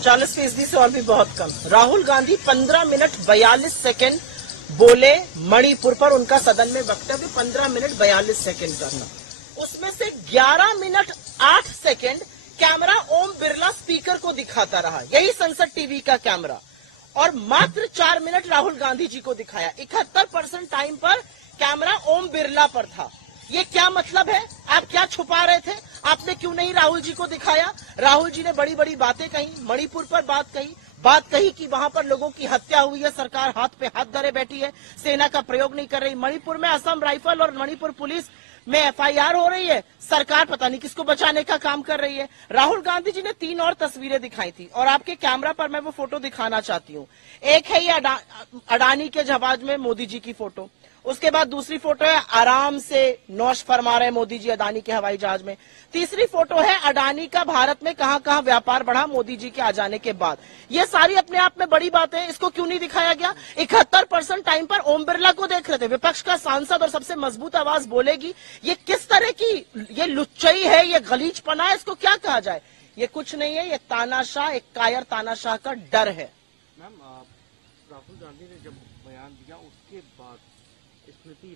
40% से और भी बहुत कम। राहुल गांधी 15 मिनट 42 सेकंड बोले मणिपुर पर, उनका सदन में वक्तव्य 15 मिनट 42 सेकंड का था। उसमें से 11 minute 8 second camera Om Birla speaker को दिखाता रहा, यही संसद टीवी का कैमरा, और मात्र 4 मिनट राहुल गांधी जी को दिखाया। 71% टाइम पर कैमरा ओम बिरला पर था। ये क्या मतलब है? आप क्या छुपा रहे थे? आपने क्यों नहीं राहुल जी को दिखाया? राहुल जी ने बड़ी बड़ी बातें कही, मणिपुर पर बात कही कि वहां पर लोगों की हत्या हुई है, सरकार हाथ पे हाथ धरे बैठी है, सेना का प्रयोग नहीं कर रही। मणिपुर में असम राइफल और मणिपुर पुलिस में एफआईआर हो रही है, सरकार पता नहीं किसको बचाने का काम कर रही है। राहुल गांधी जी ने 3 और तस्वीरें दिखाई थी और आपके कैमरा पर मैं वो फोटो दिखाना चाहती हूँ। एक है ये अडानी के जहाज में मोदी जी की फोटो, उसके बाद दूसरी फोटो है आराम से नौश फरमा रहे मोदी जी अडानी के हवाई जहाज में, तीसरी फोटो है अडानी का भारत में कहां कहां व्यापार बढ़ा मोदी जी के आ जाने के बाद। ये सारी अपने आप में बड़ी बातें हैं, इसको क्यों नहीं दिखाया गया? 71% टाइम पर ओम बिरला को देख रहे थे। विपक्ष का सांसद और सबसे मजबूत आवाज बोलेगी, ये किस तरह की ये लुच्चई है, ये गलीचपना है, इसको क्या कहा जाए? ये कुछ नहीं है, ये तानाशाह, एक कायर तानाशाह का डर है। मैम, राहुल गांधी ने जब बयान दिया उसके बाद स्मृति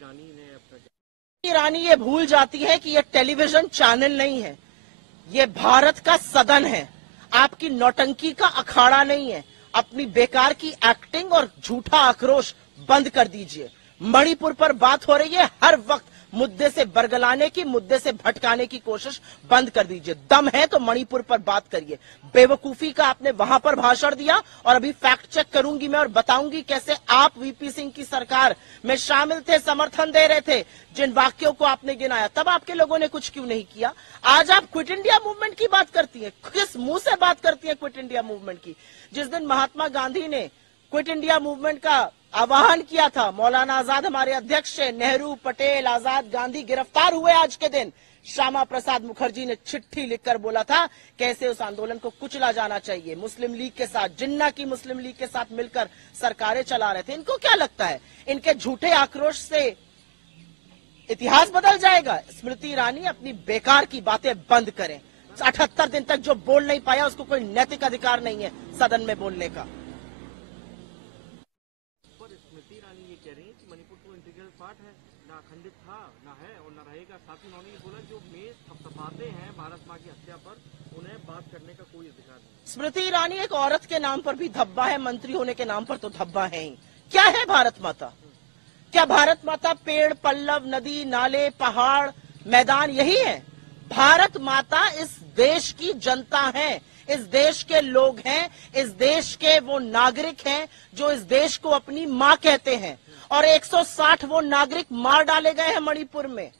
ईरानी ये भूल जाती है कि ये टेलीविजन चैनल नहीं है, ये भारत का सदन है। आपकी नौटंकी का अखाड़ा नहीं है। अपनी बेकार की एक्टिंग और झूठा आक्रोश बंद कर दीजिए। मणिपुर पर बात हो रही है, हर वक्त मुद्दे से बरगलाने की, मुद्दे से भटकाने की कोशिश बंद कर दीजिए। दम है तो मणिपुर पर बात करिए। बेवकूफी का आपने वहां पर भाषण दिया और अभी फैक्ट चेक करूंगी मैं और बताऊंगी कैसे आप वीपी सिंह की सरकार में शामिल थे, समर्थन दे रहे थे। जिन वाक्यों को आपने गिनाया तब आपके लोगों ने कुछ क्यों नहीं किया? आज आप क्विट इंडिया मूवमेंट की बात करती है, किस मुंह से बात करती है क्विट इंडिया मूवमेंट की? जिस दिन महात्मा गांधी ने क्विट इंडिया मूवमेंट का आह्वान किया था, मौलाना आजाद हमारे अध्यक्ष थे, नेहरू, पटेल, आजाद, गांधी गिरफ्तार हुए आज के दिन, श्यामा प्रसाद मुखर्जी ने चिट्ठी लिखकर बोला था कैसे उस आंदोलन को कुचला जाना चाहिए। मुस्लिम लीग के साथ, जिन्ना की मुस्लिम लीग के साथ मिलकर सरकारें चला रहे थे। इनको क्या लगता है इनके झूठे आक्रोश से इतिहास बदल जाएगा? स्मृति ईरानी अपनी बेकार की बातें बंद करें। 78 दिन तक जो बोल नहीं पाया उसको कोई नैतिक अधिकार नहीं है सदन में बोलने का। स्मृति ईरानी ये कह रही है कि मणिपुर तो इंटीग्रल पार्ट है, ना अखंडित था, ना है और ना रहेगा। साथ ही उन्होंने ये बोला जो मेज थपथपाते हैं भारत माँ की हत्या पर, उन्हें बात करने का कोई अधिकार नहीं। स्मृति ईरानी एक औरत के नाम पर भी धब्बा है, मंत्री होने के नाम पर तो धब्बा है ही। क्या है भारत माता? क्या भारत माता पेड़, पल्लव, नदी, नाले, पहाड़, मैदान यही है? भारत माता इस देश की जनता है, इस देश के लोग हैं, इस देश के वो नागरिक हैं जो इस देश को अपनी मां कहते हैं। और 160 वो नागरिक मार डाले गए हैं मणिपुर में।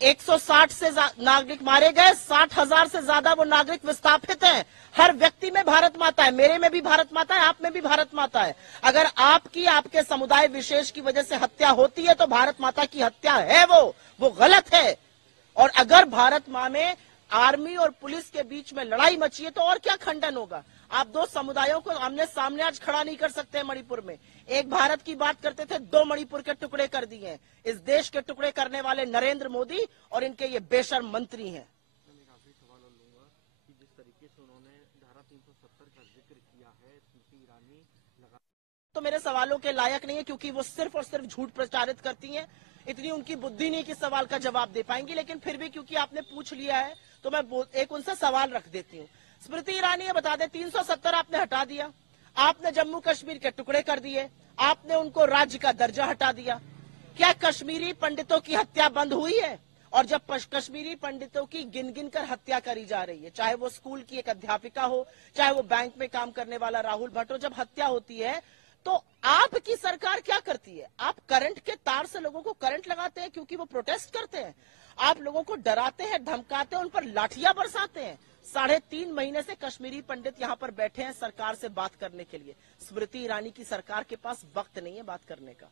160 से नागरिक मारे गए, 60,000 से ज्यादा वो नागरिक विस्थापित हैं। हर व्यक्ति में भारत माता है, मेरे में भी भारत माता है, आप में भी भारत माता है। अगर आपकी, आपके समुदाय विशेष की वजह से हत्या होती है तो भारत माता की हत्या है, वो गलत है। और अगर भारत माँ में आर्मी और पुलिस के बीच में लड़ाई मची है तो और क्या खंडन होगा? आप दो समुदायों को आमने सामने आज खड़ा नहीं कर सकते हैं मणिपुर में। एक भारत की बात करते थे, 2 मणिपुर के टुकड़े कर दिए हैं। इस देश के टुकड़े करने वाले नरेंद्र मोदी और इनके ये बेशर्म मंत्री हैं। जिस तरीके से उन्होंने धारा 370 का जिक्र किया है, स्मृति ईरानी तो मेरे सवालों के लायक नहीं है क्योंकि वो सिर्फ और सिर्फ झूठ प्रचारित करती हैं। इतनी उनकी बुद्धि नहीं कि सवाल का जवाब दे पाएंगी, लेकिन फिर भी क्योंकि आपने पूछ लिया है तो मैं एक उनसे सवाल रख देती हूँ। स्मृति ईरानी, ये बता दे, 370 आपने हटा दिया, आपने जम्मू कश्मीर के टुकड़े कर दिए, आपने उनको राज्य का दर्जा हटा दिया। क्या कश्मीरी पंडितों की हत्या बंद हुई है? और जब कश्मीरी पंडितों की गिन गिन कर हत्या करी जा रही है, चाहे वो स्कूल की एक अध्यापिका हो, चाहे वो बैंक में काम करने वाला राहुल भट्ट हो, जब हत्या होती है तो आपकी सरकार क्या करती है? आप करंट के तार से लोगों को करंट लगाते हैं क्योंकि वो प्रोटेस्ट करते हैं। आप लोगों को डराते हैं, धमकाते हैं, उन पर लाठियां बरसाते हैं। 3.5 महीने से कश्मीरी पंडित यहाँ पर बैठे हैं सरकार से बात करने के लिए। स्मृति ईरानी की सरकार के पास वक्त नहीं है बात करने का।